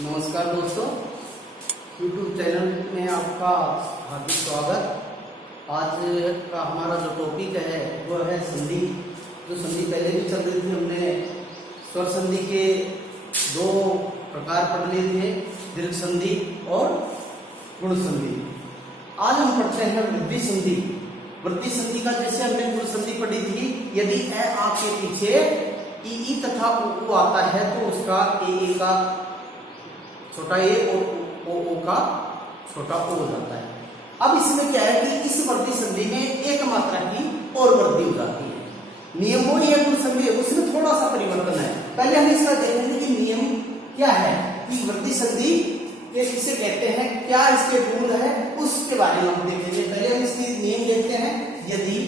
नमस्कार दोस्तों, YouTube channel में आपका हार्दिक स्वागत। आज का हमारा जो टॉपिक है वो है संधि। जो संधि पहले भी चल रही थी, हमने स्वर संधि के दो प्रकार पढ़ लिए थे, दीर्घ संधि और गुण संधि। आज हम पढ़ते हैं वृद्धि संधि। वृद्धि संधि का जैसे हमने गुण संधि पढ़ी थी, यदि ए आ के पीछे ई तथा उ आता है तो उसका ए का छोटा ए और ओ का छोटा ओ हो जाता है। अब इसमें क्या है कि इस वृद्धि संधि में एक मात्रा की और वृद्धि हो जाती है। नियम वो ये गुण संधि है, उसमें थोड़ा सा परिवर्तन है। पहले हम इसका देखेंगे कि नियम क्या है कि वृद्धि संधि किसे कहते हैं, क्या इसके गुण है, उसके बारे में हम देखेंगे। पहले हम इसकी नियम देखते हैं। यदि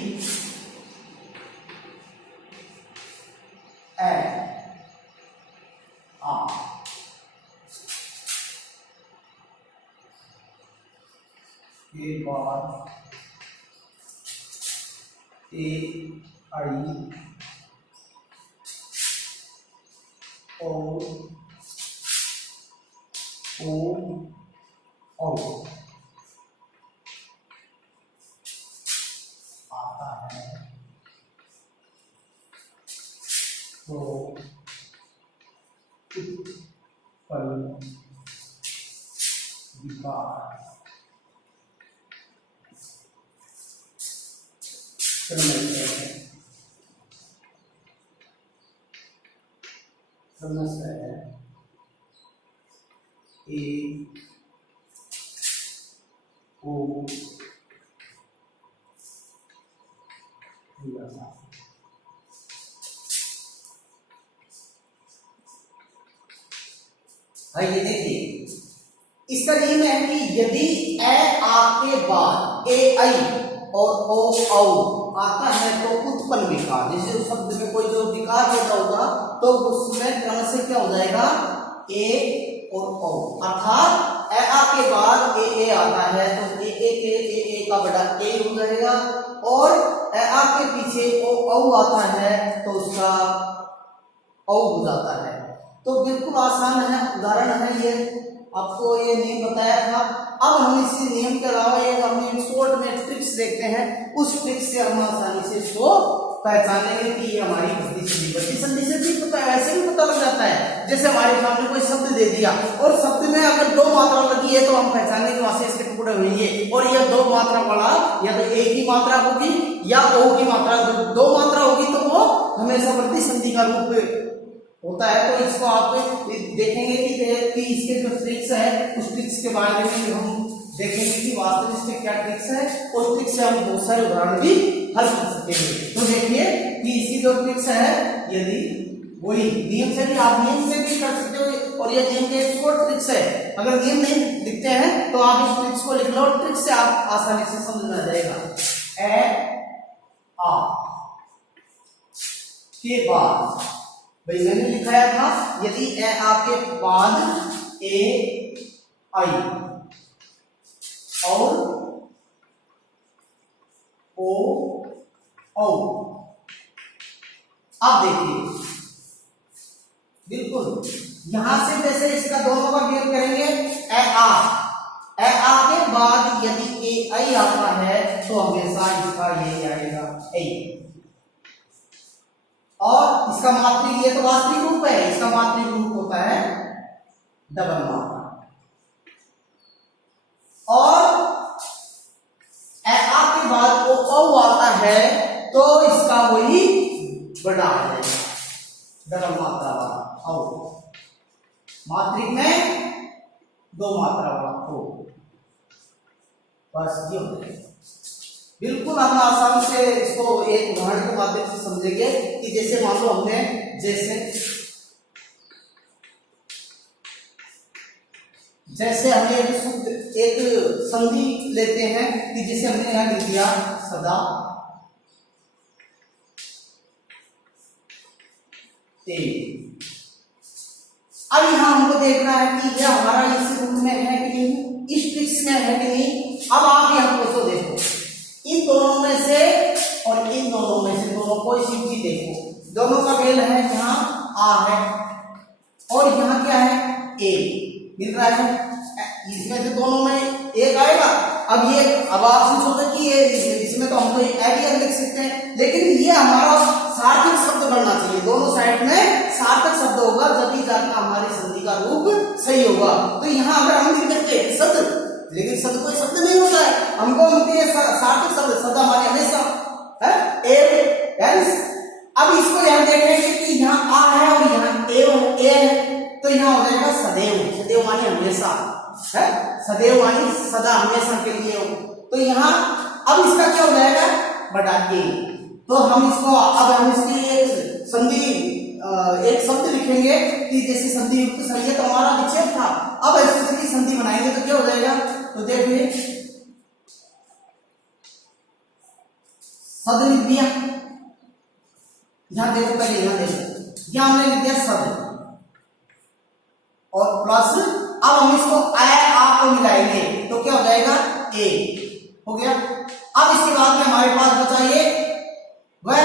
ए आ के बाद ए आई और ओ आता है तो उत्पन्न विकार समस्या है ए ओ भाई ये देखिए, इसका नियम है कि यदि ए आपके बाद ए आई और ओ औ आता है तो उत्पन्न विकार, जैसे उस शब्द में कोई जो विकार पैदा होगा तो उसमें क्रम से क्या हो जाएगा, ए और ओ। अर्थात ए आ के बाद ए आता है तो ए का बड़ा ए हो जाएगा, और ए आ के पीछे ओ औ आता है तो उसका औ हो जाता है। तो बिल्कुल आसान है, उदाहरण है ये, आपको ये नियम बताया था। अब हम इसी नियम के अलावा ये हमने शॉर्ट में ट्रिक्स देखते हैं, उस ट्रिक्स से हम आसानी से इसको पहचानेंगे कि ये हमारी वृद्धि संधि। वृद्धि संधि से भी पता है, ऐसे भी पता लग जाता है। जैसे हमारे सामने कोई शब्द दे दिया और शब्द में अगर दो मात्रा लगी है तो हम पहचानेंगे वहां से इसके टुकड़े हुए, और यह दो मात्रा वाला या तो ए की मात्रा होगी या ओ की मात्रा। दो मात्रा होगी तो वो हमेशा वृद्धि संधि का रूप होता है। तो इसको आप देखेंगे कि इसके जो ट्रिक्स है उस ट्रिक्स के बारे में हम देखेंगे कि वास्तव में इसके क्या ट्रिक्स है। उस ट्रिक्स से हम बहुत सारे उदाहरण भी हल कर सकते हैं। तो देखिए कि इसकी जो ट्रिक्स है, यदि वही नियम से भी आप नियम से भी कर सकते हो, और ये नियम के एक शॉर्ट ट्रिक्स है। अगर नियम नहीं लिखते हैं तो आप इस ट्रिक्स को लिख लो, और ट्रिक्स से आप आसानी से समझ में आ जाएगा। ए आ के बाद भाई मैंने लिखाया था, यदि ए आपके बाद ए आई और ओ औ। अब देखिए बिल्कुल यहां से जैसे इसका दोनों का मेल करेंगे, ए आ के बाद यदि ए आई आता है तो हमेशा इसका ये आएगा ए, और इसका मात्रिक, ये तो वास्तविक रूप है, इसका मात्रिक रूप होता है डबल मात्रा। और ए आ के बाद ओ औ आता है तो इसका वही बड़ा है, डबल मात्रा वाला औ। मात्रिक में दो मात्रा वाला ओ। बस ये हो जाएगा। बिल्कुल हम आसान से इसको एक उदाहरण के माध्यम से समझेंगे कि जैसे मान लो हमने जैसे हमें एक संधि लेते हैं कि जिसे हमने यहां लिख दिया सदा ते। अब यहां हमको देखना है कि यह हमारा इस रूप में है कि नहीं, इस ट्रिक्स में है कि नहीं। अब आप यहां को देखो, इन दोनों में से और इन दोनों में से दोनों कोई सी चीज देखो, दोनों का मेल है, यहाँ आ है और यहाँ क्या है ए। मिल रहा है, इसमें से दोनों में एक आएगा। अब ये अब आप सोचोगे कि ये इसमें तो हम तो ए लिख सकते हैं, लेकिन ये हमारा सार्थक शब्द बनना चाहिए, दोनों साइड में सार्थक शब्द होगा जब ही जाकर हमारी संधि का रूप सही होगा। तो यहाँ अगर हम लिख देते हैं शब्द, लेकिन शब्द कोई शब्द नहीं होता है, हमको मिलती है सार्थक शब्द, शब्द हमारे हमेशा है ए। अब इसको यहाँ देखेंगे कि यहाँ आ है और यहाँ ए है, तो यहाँ हो जाएगा सदैव, सदैव माने हमेशा है, सदैव माने सदा हमेशा के लिए हो। तो यहाँ अब इसका क्या हो जाएगा बटा ए। तो हम इसको अब हम इसकी एक संधि एक शब्द लिखेंगे कि जैसे संधि युक्त संधि तो हमारा विच्छेद था, अब ऐसी संधि बनाएंगे तो क्या हो जाएगा, तो देखिए शब्द लिख दिया, यहां देखो पहले यहां देखो, यहां हमने लिख दिया शब्द और प्लस अब हम इसको आ को मिलाएंगे तो क्या हो जाएगा ए, हो गया। अब इसके बाद में हमारे पास बचा ये वह,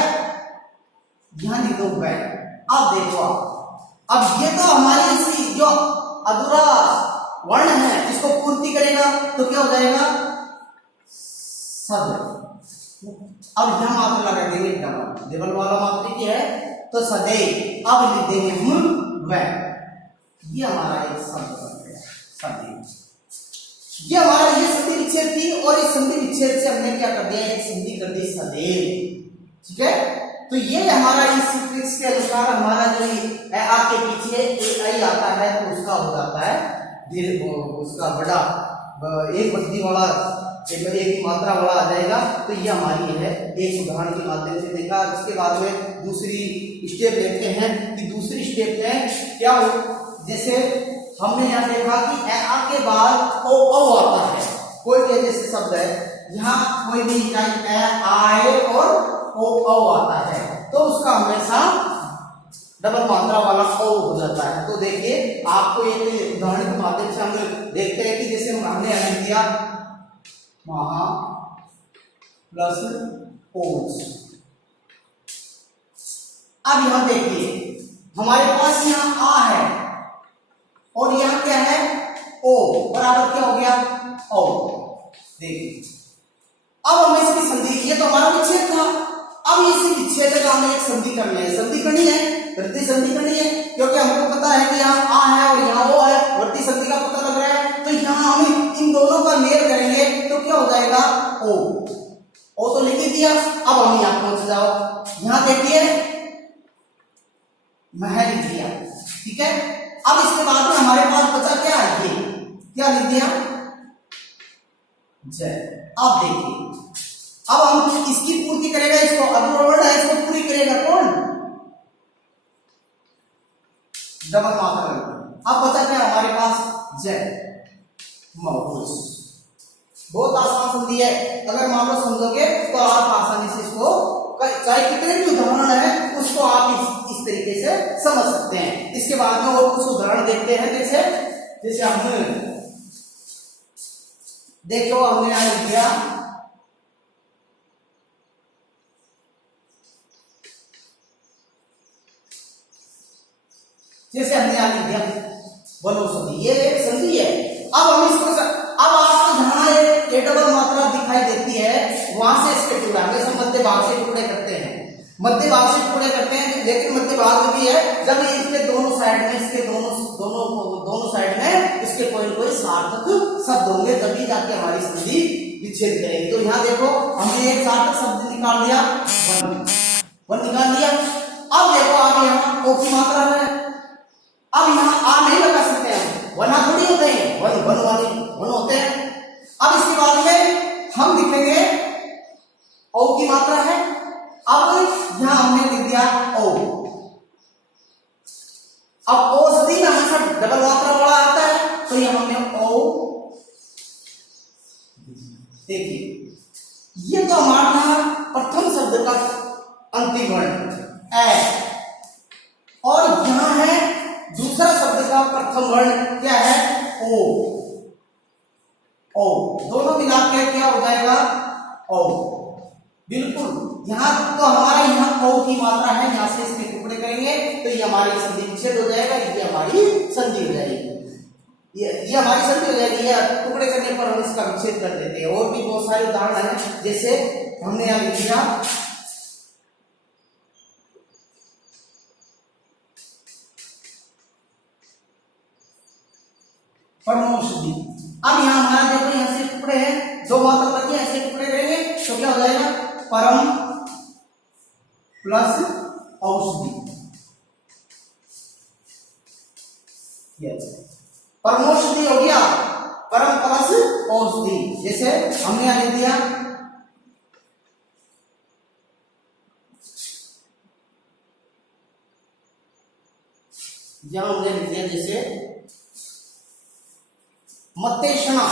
यहां लिख दो वह। अब देखो अब ये तो हमारी इसी जो अधूरा वर्ण है इसको पूर्ति करेगा तो क्या हो जाएगा सद। अब यहां मात्रा लगा देंगे डबल, डबल वाला मात्रा की है तो सदै। अब लिख देंगे हम वह, ये हमारा एक शब्द बन गया संधि। ये हमारा ये संधि विच्छेद थी और इस संधि विच्छेद से हमने क्या कर दिया, एक संधि कर दी सदैव, ठीक है। तो ये हमारा इस ट्रिक्स के अनुसार हमारा जो आ के पीछे ए आई आता है तो उसका हो जाता है धीरे उसका बड़ा एक बद्दी वाला एक की मात्रा वाला आ जाएगा। तो ये हमारी है एक उदाहरण के माध्यम से देखा। इसके बाद में दूसरी स्टेप देखते हैं कि दूसरी स्टेप में क्या हो, जैसे हमने यहाँ देखा कि आ के बाद ओ औ आता है, कोई भी जैसे शब्द है यहाँ कोई भी चाहे आए और ओ औ आता है तो उसका हमेशा डबल मात्रा वाला ओ हो जाता है। तो देखिए आपको एक उदाहरण के माध्यम से हम देखते हैं कि जैसे हमने लिख दिया महा प्लस ओज। अब यहां देखिए हमारे पास यहाँ आ है और यहाँ क्या है ओ, बराबर क्या हो गया ओ। देखिए अब हमें इसकी संधि, ये तो हमारा विच्छेद था, अब इसी विच्छेद का हमें एक संधि करनी है, संधि करनी है, वृद्धि संधि करनी है, क्योंकि हमको पता है कि यहाँ आ है और यहाँ ओ है, वृद्धि संधि का पता लग रहा है। तो यहाँ हम इन दोनों का मेल करेंगे तो क्या हो जाएगा ओ तो लिख दिया। अब हम यहाँ पहुंच जाओ, यहाँ देखिए मह लिख दिया, ठीक है। अब इसके बाद में हमारे पास बचा क्या है, ये क्या लिख दिया जय। अब देखिए अब हम इसकी पूर्ति करेगा, इसको अधूरा है इसको पूरी करेगा कौन, डबल मात्रा। अब बचा क्या हमारे पास जय मौजूद। बहुत आसान संधि है, अगर मान लो समझोगे तो आप आसानी से इसको चाहे कितने भी उदाहरण है उसको आप इस तरीके से समझ सकते हैं। इसके बाद में और कुछ उदाहरण देखते हैं, जैसे हमने देखो हमने यहां लिख दिया जैसे हमने यहां लिख दिया वनौषधि, ये एक संधि है। अब हम इसको अब आपको जहां ये डबल मात्रा दिखाई देती है वहां से इसके टुकड़े हमेशा मध्य भाग से टुकड़े करते हैं, मध्य भाग से टुकड़े करते हैं, लेकिन मध्य भाग में भी है जब इसके दोनों साइड में इसके दोनों साइड में इसके कोई कोई सार्थक शब्द होंगे तभी जाके हमारी संधि विच्छेद करेगी। तो यहाँ देखो हमने एक सार्थक शब्द निकाल दिया, वन निकाल दिया। अब देखो आप यहाँ ओ की मात्रा है, अब यहाँ आ नहीं लगा सकते हैं, वना थोड़ी होते हैं, वन होते हैं। अब इसके बाद में हम लिखेंगे ओ की मात्रा है, अब यहां हमने लिख दिया ओ। अब औषधि में हमेशा डबल मात्रा वाला आता है तो यहां हमने ओ। देखिए ये तो हमारा प्रथम शब्द का अंतिम वर्ण ए, और यहां है दूसरा शब्द का प्रथम वर्ण क्या है ओ। दोनों मिलाकर क्या हो जाएगा ओ। बिल्कुल यहाँ तो हमारा यहाँ ओ की मात्रा है, यहाँ से इसके टुकड़े करेंगे तो ये हमारी संधि विच्छेद हो जाएगा, ये हमारी संधि हो जाएगी। ये हमारी संधि हो जाएगी, या टुकड़े करने पर हम इसका विच्छेद कर देते हैं। और भी बहुत सारे उदाहरण हैं, जैसे हमने यहाँ लिख दिया परमौषधि। अब यहाँ हमारा देखो यहाँ से टुकड़े हैं, दो मात्रा बची है, ऐसे टुकड़े रहेंगे तो क्या हो जाएगा, परम प्लस औषधि। परमौषधि हो गया, परम प्लस औषधि। जैसे हमने यहां लिख दिया यहां हमने लिख दिया जैसे मत्तेषणा,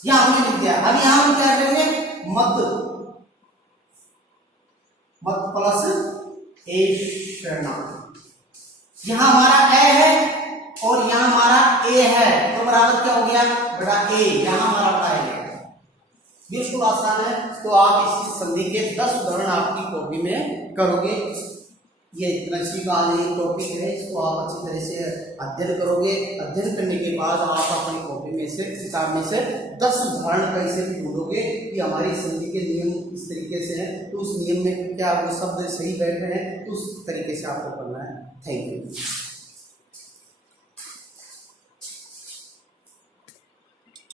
यहां हमने लिख दिया। अब यहां हम क्या करेंगे, मत प्लस एषणा। यहां हमारा ए है और यहां हमारा ए है, तो बराबर क्या हो गया, बड़ा ए। यहां हमारा बड़ा ए है, बिल्कुल आसान है। तो आप इस संधि के 10 उदाहरण आपकी कॉपी में करोगे। ये इतना सी का आज एक टॉपिक है, इसको आप अच्छी तरह से अध्ययन करोगे। अध्ययन करने के बाद आप अपनी कॉपी में से, किताब में से 10 उदाहरण कैसे भी ढूंढोगे कि हमारी संधि के नियम इस तरीके से हैं, तो उस नियम में क्या वो शब्द सही बैठ रहे हैं, तो उस तरीके से आपको करना है। Thank you.